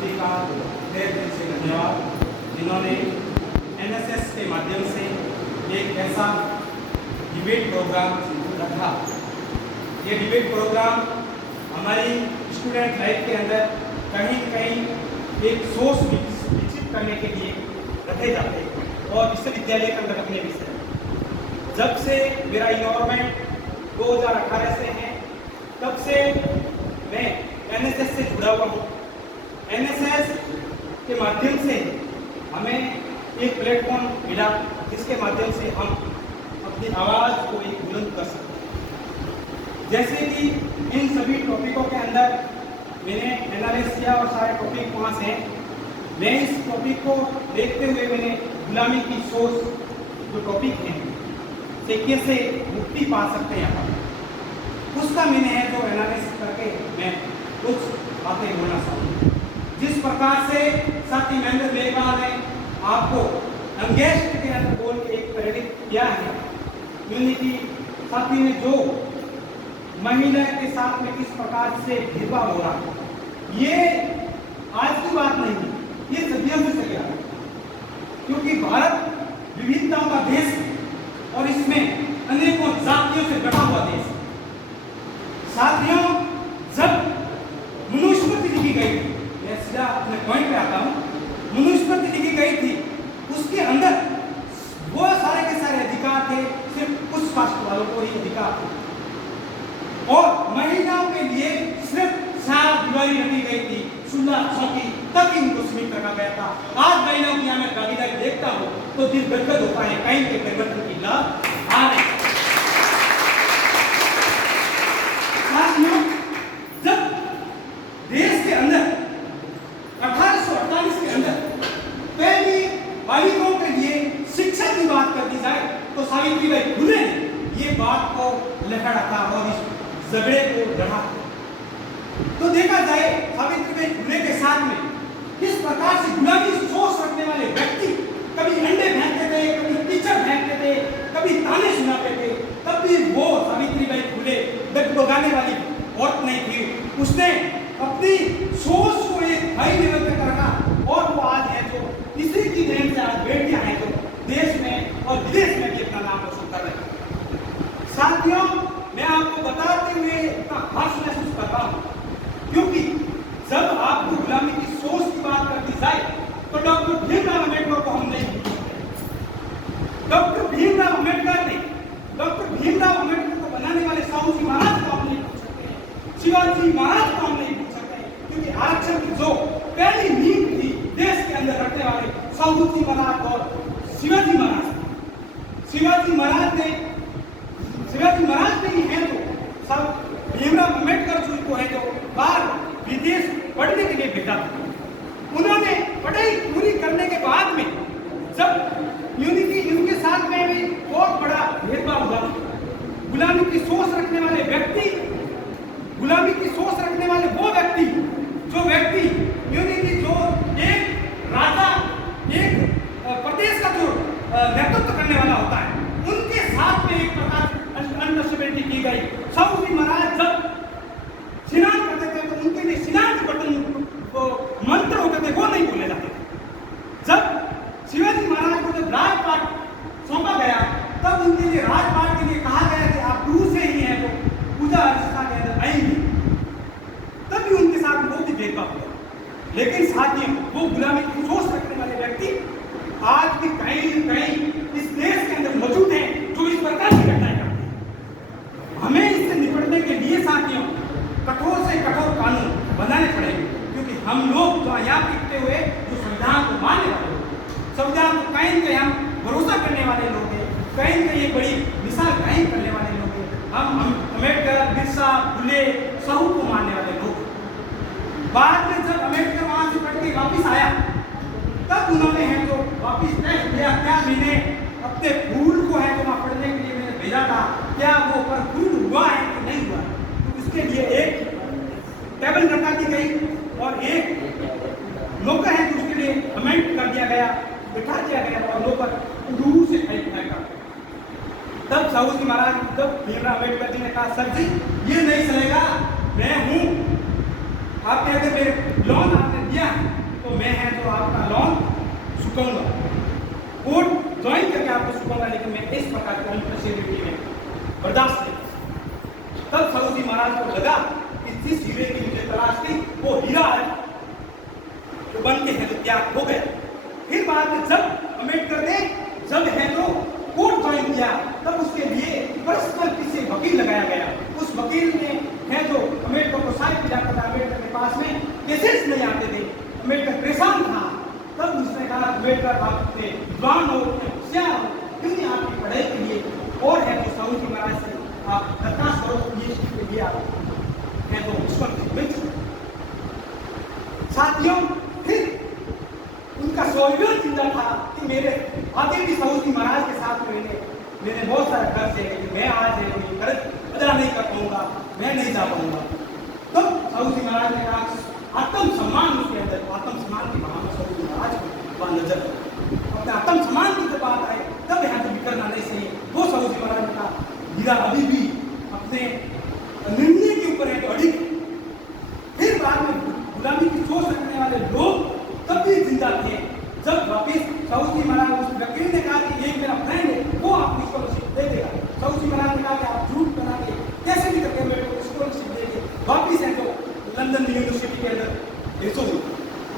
सभी का तहे दिल से धन्यवाद जिन्होंने एनएसएस के माध्यम से एक ऐसा डिबेट प्रोग्राम रखा। ये डिबेट प्रोग्राम हमारी स्टूडेंट लाइफ के अंदर कहीं न कहीं एक सोच विकसित करने के लिए रखे जाते हैं और विश्वविद्यालय के अंदर रखने विषय। जब से मेरा इन्वॉल्वमेंट 2018 से है, तब से मैं एनएसएस से जुड़ा हुआ हूँ। एनएसएस के माध्यम से हमें एक प्लेटफॉर्म मिला जिसके माध्यम से हम अपनी आवाज़ को एक बुलंद कर सकते हैं। जैसे कि इन सभी टॉपिकों के अंदर मैंने एनालिसिस किया और सारे टॉपिक वहाँ से मैं इस टॉपिक को देखते हुए मैंने गुलामी की सोच जो टॉपिक है से कैसे मुक्ति पा सकते हैं यहाँ पर, उसका मैंने है जो एनालिसिस करके मैं कुछ बातें बोलना चाहूँगा। जिस प्रकार से साथी महेंद्र मेघवाल ने आपको अंगेस्ट के अंदर बोल के एक प्रेरित किया है, यूनिटी साथी ने जो महिला के साथ में किस प्रकार से भेदभाव हो रहा है, ये आज की बात नहीं है, ये सदियों से चली आ रही है। क्योंकि भारत विविधताओं का देश है और इसमें अनेकों जातियों से बटा हुआ देश है। साथियों, जब मनुस्मृति लिखी गई थी, मैं सीधा अपने पॉइंट पे आता हूँ, मनुस्मृति लिखी गई थी, उसके अंदर वो सारे के सारे अधिकार थे, सिर्फ उस कास्ट वालों को ही अधिकार थे और महिलाओं के लिए सिर्फ 7 दिवारी रखी गई थी, 16 चौकी तक इनको सीमित रखा गया था। आज महिलाओं की मैं भागीदारी देखता हूँ तो दिल गदगद होता है, कहीं के परिवर्तन की लाभ आ रहे। साथियों, जब देश के अंदर 1848 के अंदर पहली बालिकाओं के लिए शिक्षा की बात कर दी जाए तो सावित्रीबाई फुले ने ये बात को लेकर रखा और इस झगड़े को लड़ा। तो देखा जाए सावित्रीबाई फुले के साथ में किस प्रकार से गुलामी सोच रखने वाले व्यक्ति कभी अंडे फेंकते थे, कभी टीचर फेंकते थे, कभी ताने सुनाते थे, तब भी वो सावित्रीबाई फुले डगमगाने वाली औरत नहीं थी। उसने अपनी सोच को एक हाई लेवल पे रखा और वो आज है जो इसी की देन से आज बेटियां हैं जो देश में और विदेश में भी अपना नाम रोशन कर रहे हैं। साथियों, मैं आपको बताते हुए इतना हर्ष महसूस कर रहा हूँ क्योंकि जब आपको गुलामी की सोच की बात कर दी जाए तो डॉक्टर भीमराव अम्बेडकर को हम नहीं भूल सकते। डॉक्टर भीमराव अम्बेडकर ने डॉक्टर भीमराव अम्बेडकर को बनाने वाले साहू जी महाराज को हम नहीं भूल सकते, शिवाजी महाराज को हम नहीं भूल सकते, क्योंकि आरक्षण की जो पहली नींव थी देश के अंदर रखने वाले साहू जी महाराज और शिवाजी महाराज। शिवाजी महाराज नहीं है तो सब भीमराव अम्बेडकर जी को है जो बाहर विदेश पढ़ने के लिए भेजा था। उन्होंने पढ़ाई पूरी करने के बाद में जब यूनिटी इनके साथ में भी बहुत बड़ा भेदभाव हुआ, गुलामी की सोच रखने वाले व्यक्ति, गुलामी की सोच रखने वाले वो व्यक्ति जो व्यक्ति यूनिटी जो एक राजा एक प्रदेश का जो नेतृत्व करने वाला होता है, उनके साथ में एक प्रकार अनटचेबिलिटी की गई। साहू जी महाराज जब स्नान करते थे तो उनके लिए स्नान के बटन वो मंत्र होते थे वो नहीं बोले जाते थे। जब शिवाजी महाराज को जब राजपाट सौंपा गया तब उनके लिए राजपाट के लिए कहा गया कि आप गुरु से ही हैं तो पूजा अर्चना के अंदर आएंगे, तब भी उनके साथ वो भी भेदभाव हुआ। लेकिन साथियों, वो गुलामी की सोच रखने वाले व्यक्ति आज भी कहीं न कहीं इस देश के अंदर मौजूद हैं जो इस प्रकार की घटनाएं करते हैं। हमें इससे निपटने के लिए साथियों कठोर से कठोर कानून बनाने पड़ेंगे, क्योंकि हम लोग जो यहाँ टिकते हुए जो संविधान को मानने वाले लोग, संविधान को कहीं न कहीं हम भरोसा करने वाले लोग हैं, कहीं न कहीं एक बड़ी मिसाल कायम करने वाले लोग हैं। हम अम्बेडकर, बिरसा, फुले, साहू को मानने वाले लोग। बाद में जब अम्बेडकर वहाँ से पढ़ के वापिस आया तब उन्होंने है जो वापिस टेस्ट किया, क्या मैंने अपने फूल को है जो वहाँ पढ़ने के लिए मैंने भेजा था, क्या वो पर फूल हुआ है कि नहीं हुआ। तो उसके लिए एक टेबल रखा दी गई और एक नौकर है तो उसके लिए कमेंट कर दिया गया, बिठा दिया गया और नौकर दूर से फेंका। तब साहू जी महाराज, जब भीमराव अम्बेडकर जी ने कहा सर जी ये नहीं चलेगा, मैं हूँ, आपने अगर मेरे लोन आपने दिया महाराज को लगा कि जिस हीरे की मुझे तलाश थी वो हीरा है, तो बन के है तो त्याग हो गया। फिर बाद में जब अम्बेडकर ने जब है तो कोर्ट ज्वाइन किया, तब उसके लिए पर्सनल किसी वकील लगाया गया। उस वकील ने है जो अम्बेडकर को साथ जाकर था, अम्बेडकर के पास में केसेस नहीं आते थे, अम्बेडकर परेशान था। तब उसने कहा अम्बेडकर आप विद्वान हो, होशियार हो, क्यों नहीं आपकी पढ़ाई के लिए और है तो साहू जी महाराज से आप दरखास्त करो, ये के लिए आप है तो उसको मिल सकते। साथियों, फिर उनका सौभाग्य चिंता था कि मेरे आगे भी साहू जी महाराज के साथ मैंने बहुत सारे कर्ज है, लेकिन मैं आज है कोई कर्ज अदा नहीं कर पाऊंगा, मैं नहीं जा पाऊंगा। तो साहू जी महाराज ने कहा आत्मसम्मान, उसके अंदर आत्मसम्मान की भावना साहू जी महाराज को नजर अपने आत्मसम्मान की जब बात आए तब यहाँ से बिखरना नहीं चाहिए। वो साहू जी महाराज ने कहा हीरा अभी भी अपने निर्णय के ऊपर है तो अड़ी। फिर बाद में गुलामी की सोच रखने वाले लोग तब भी जिंदा थे। जब वापिस साहू जी महाराज, उस वकील ने कहा कि एक मेरा फ्रेंड है वो आपको स्कॉलरशिप दे देगा। साहू जी महाराज ने कहा कि आप झूठ बना के कैसे भी करके मेरे को स्कॉलरशिप देंगे। वापिस है तो लंदन यूनिवर्सिटी के अंदर भेजो,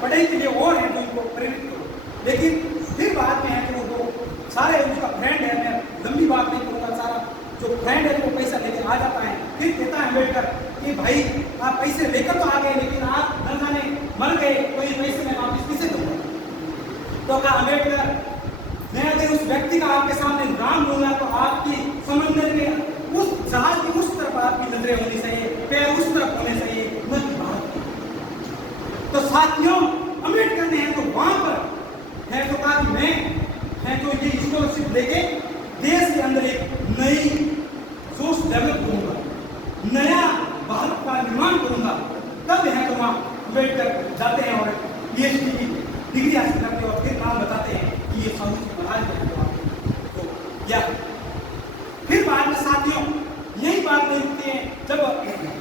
पढ़ाई के लिए और है तो इनको प्रेरित करो। लेकिन फिर बाद में है कि वो सारे उसका फ्रेंड है, मैं लंबी बात नहीं करूँगा, सारा जो फ्रेंड है वो पैसा लेके आ जाता है। फिर कहता है अम्बेडकर कि भाई आप पैसे लेकर तो आ गए, लेकिन आप न जाने मर गए, तो ये पैसे मैं वापस किसे दूंगा। तो कहा अम्बेडकर, मैं अगर उस व्यक्ति का आपके सामने नाम लूंगा तो आपकी समंदर में उस जहाज की उस तरफ आपकी नजरें होनी चाहिए, पैर उस तरफ होने चाहिए, न कि भारत। तो साथियों, अम्बेडकर ने है तो वहां पर है तो कहा कि मैं है तो ये स्कॉलरशिप लेके देश के अंदर एक नई सोच डेवलप करूंगा, नया भारत का निर्माण करूंगा। तब है तो वहां अम्बेडकर जाते हैं और पीएचडी की डिग्री हासिल करते हैं और फिर नाम बताते हैं कि ये साहू जी महाराज ने तो क्या। फिर बाद में साथियों यही बात नहीं रुकती है, जब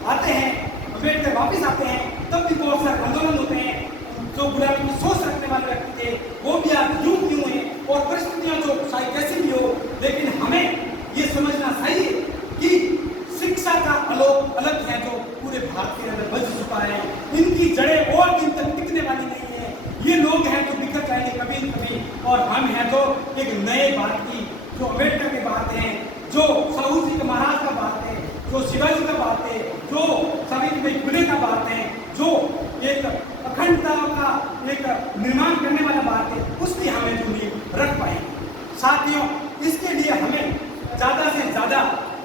आते हैं अम्बेडकर वापस आते हैं तब भी बहुत सारे आंदोलन होते हैं। जो गुलामी की सोच रखने वाले व्यक्ति थे वो भी आज क्यों हैं और परिस्थितियां जो चाहे कैसी भी हो, लेकिन हमें ये समझना चाहिए कि शिक्षा का आलोक अलग है जो पूरे भारत के अंदर बच चुका है। इनकी जड़ें और दिन तक टिकने वाली नहीं है। ये लोग हैं जो बिखर जाएंगे कभी न कभी, और हम हैं जो एक नए भारत की, जो अम्बेडकर की बात है, जो साहू जी के महाराज का बात है, जो शिवाजी का बात है, जो सावित्रीबाई फुले का बात है, जो एक अखंडता का एक निर्माण करने वाला बात है, उसकी हमें जो नींव रख पाए। साथियों, इसके लिए हमें ज़्यादा से ज़्यादा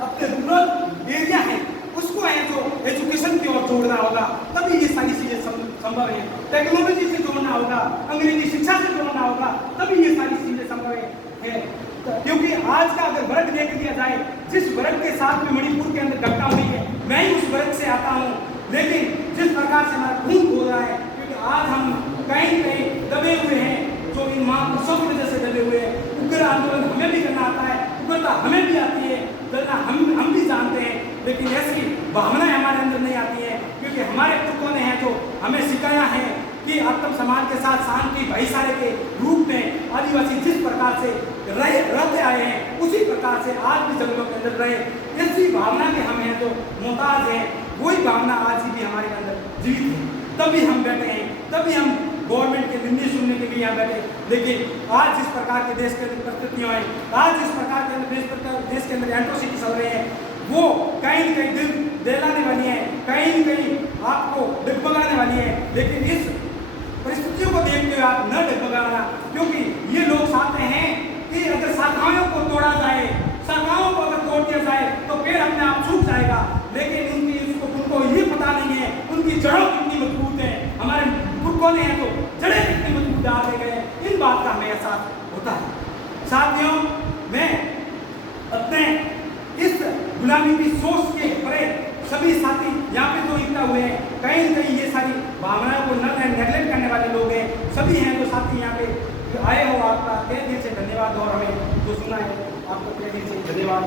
अपने रूरल एरिया है उसको है जो एजुकेशन की ओर जोड़ना होगा, तभी ये सारी चीज़ें संभव है। टेक्नोलॉजी से जोड़ना होगा, अंग्रेजी शिक्षा से जोड़ना होगा, तभी ये सारी चीज़ें संभव है। क्योंकि आज का अगर वर्ग देख लिया जाए, जिस वर्ग के साथ में मणिपुर के अंदर घटना हुई है, मैं ही उस वर्ग से आता हूँ, लेकिन जिस प्रकार से हमारा खून हो रहा है, क्योंकि आज हम कहीं कहीं दबे हुए हैं, जो इन महापुरुषों की वजह से दबे हुए हैं। उग्र आंदोलन हमें भी करना आता है, उग्रता हमें भी आती है, जलना हम भी जानते हैं, लेकिन ऐसी भावनाएं हमारे अंदर नहीं आती है, क्योंकि हमारे पुरखों ने हैं जो हमें सिखाया है कि आत्मसम्मान के साथ शांति भाईचारे के रूप में आदिवासी जिस प्रकार से रहते आए हैं, उसी प्रकार से आज भी जंगलों के अंदर रहे। ऐसी भावना के हम हैं जो मोहताज हैं, वही भावना आज भी हमारे अंदर जीवित है। तभी हम बैठे हैं, तभी हम गवर्नमेंट के निर्णय सुनने के लिए यहाँ बैठे। लेकिन आज जिस प्रकार के देश के अंदर परिस्थितियाँ हैं, आज जिस प्रकार के देश के अंदर एट्रोसिटी चल रही है, वो कहीं न कहीं दिल दहलाने वाली है, कहीं न कहीं आपको डगमगाने वाली है। लेकिन इस परिस्थितियों को देखते हुए आप न डगमगाना, क्योंकि ये लोग चाहते हैं कि अगर शाखाओं को तोड़ा जाए, शाखाओं को अगर तोड़ दिया जाए तो पेड़ अपने आप सूख जाएगा, लेकिन उनको ये पता नहीं है उनकी जड़ों कितनी मजबूत है। हमारे पुरखों ने हैं तो जड़ें कितनी मजबूत डाल दे गए, इन बात का हमें एहसास होता है। साथियों, मैं अपने इस गुलामी की सोच के परे सभी साथी यहाँ पे जो इकट्ठा हुए हैं, कहीं न कहीं ये सारी भावनाओं को नेगलेक्ट करने वाले लोग हैं, सभी हैं जो साथी यहाँ पे आए हो, आपका तहे दिल से धन्यवाद, और हमें जो सुना है आपको तहे दिल से धन्यवाद।